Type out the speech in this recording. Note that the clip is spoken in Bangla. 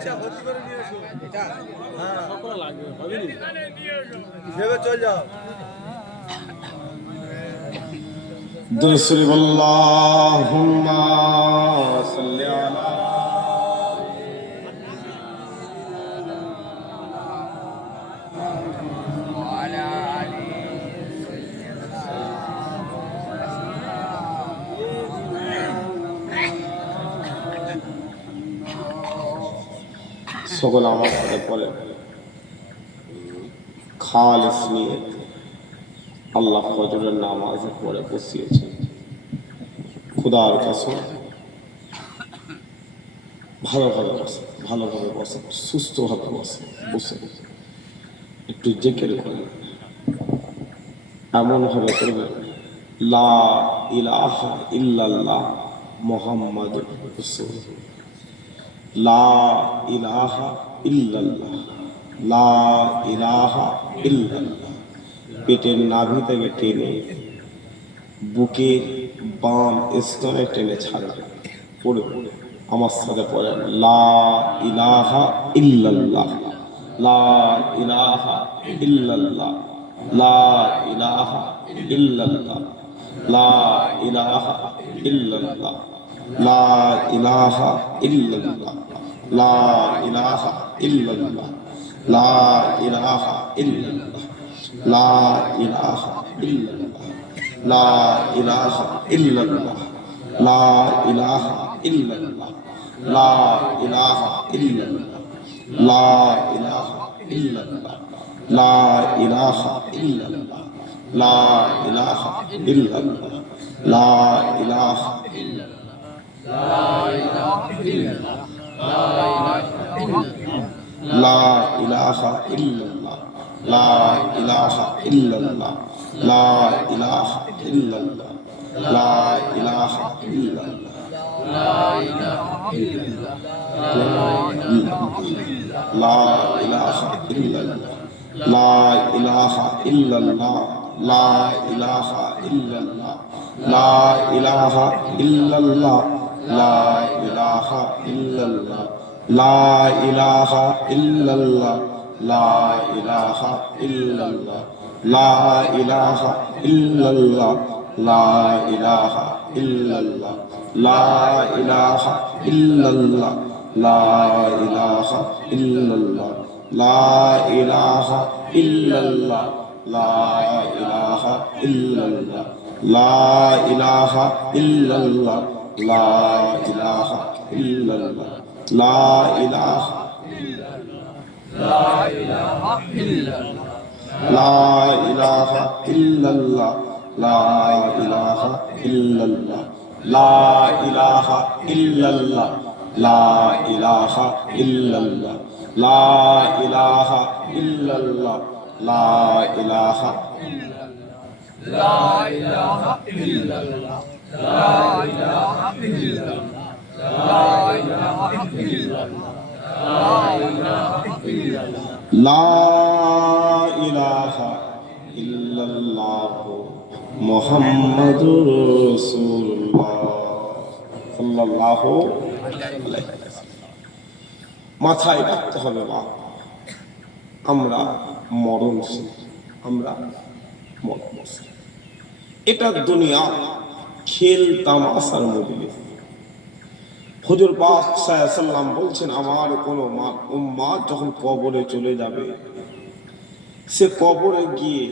আচ্ছা ভর্তি করে নিয়ে এসো এটা হ্যাঁ সকল লাগবে হবে নি ভেবে চল যাও দুরুদ আল্লাহুম্মা সাল্লি আলা সকল আমার সাথে পরে খালিস নিয়ত আল্লাহ ফজরের নামাজের পরে বসিয়েছে খুদার কসম ভালোভাবে বসে ভালোভাবে বসে সুস্থভাবে বসে বসে একটু জিকির করে এমনভাবে করবে লা ইলাহা ইল্লাল্লাহ মুহাম্মাদুর রাসূলুল্লাহ লা ইলাহা ইল্লাল্লাহ লা ইলাহা ইল্লাল্লাহ পেটের নাভি থেকে টেনে বুকের বাম স্তনে টেনে ছাড়বে পড়ে আমার সাথে পড়ে লা ইলাহা ইল্লাল্লাহ লা ইলাহা ইল্লাল্লাহ লা ইলাহা ইল্লাল্লাহ লা ইলাহা ইল্লাল্লাহ লা ইলাহা ইল্লাল্লাহ লা ইলাহা ইল্লাল্লাহ লা ইলাহা ইল্লাল্লাহ লা ইলাহা ইল্লাল্লাহ লা ইলাহা ইল্লাল্লাহ লা ইলাহা ইল্লাল্লাহ লা ইলাহা ইল্লাল্লাহ লা ইলাহা ইল্লাল্লাহ লা ইলাহা ইল্লাল্লাহ লা ইলাহা ইল্লাল্লাহ লা ইলাহা লা ইলাহা ইল্লাল্লাহ লা ইলাহা ইল্লাল্লাহ লা ইলাহা ইল্লাল্লাহ লা ইলাহা ইল্লাল্লাহ লা ইলাহা ইল্লাল্লাহ লা ইলাহা ইল্লাল্লাহ লা ইলাহা ইল্লাল্লাহ লা ইলাহা ইল্লাল্লাহ লা ইলাহা ইল্লাল্লাহ লা ইলাহা ইল্লাল্লাহ লা ইলাহা ইল্লাল্লাহ লা ইলাহা ইল্লাল্লাহ লা ইলাহা ইল্লাল্লাহ লা ইলাহা ইল্লাল্লাহ লা ইলাহা ইল্লাল্লাহ লা ইলাহা ইল্লাল্লাহ লা ইলাহা ইল্লাল্লাহ লা ইলাহা ইল্লাল্লাহ লা ইলাহা ইল্লাল্লাহ লা ইলাহা লা ইলাহা ইল্লাল্লাহ লা ইলাহা ইল্লাল্লাহ লা ইলাহা ইল্লাল্লাহ লা ইলাহা ইল্লাল্লাহ লা ইলাহা ইল্লাল্লাহ লা ইলাহা লা ইলাহা ইল্লাল্লাহ লা ইলাহা ইল্লাল্লাহ লা ইলাহা ইল্লাল্লাহ লা ইলাহা ইল্লাল্লাহ মুহাম্মাদুর রাসূলুল্লাহ সাল্লাল্লাহু আলাইহি ওয়াসাল্লাম। মাথায় রাখতে হবে মা আমরা মরণশীল, আমরা মরণশীল। এটা দুনিয়া খেল তামাশার মজলিস। হুজুর পাক সাল্লাল্লাহু আলাইহি ওয়াসাল্লাম বলছেন আমার কোনো উম্মাত যখন কবরে চলে যাবে সে কবরে গিয়ে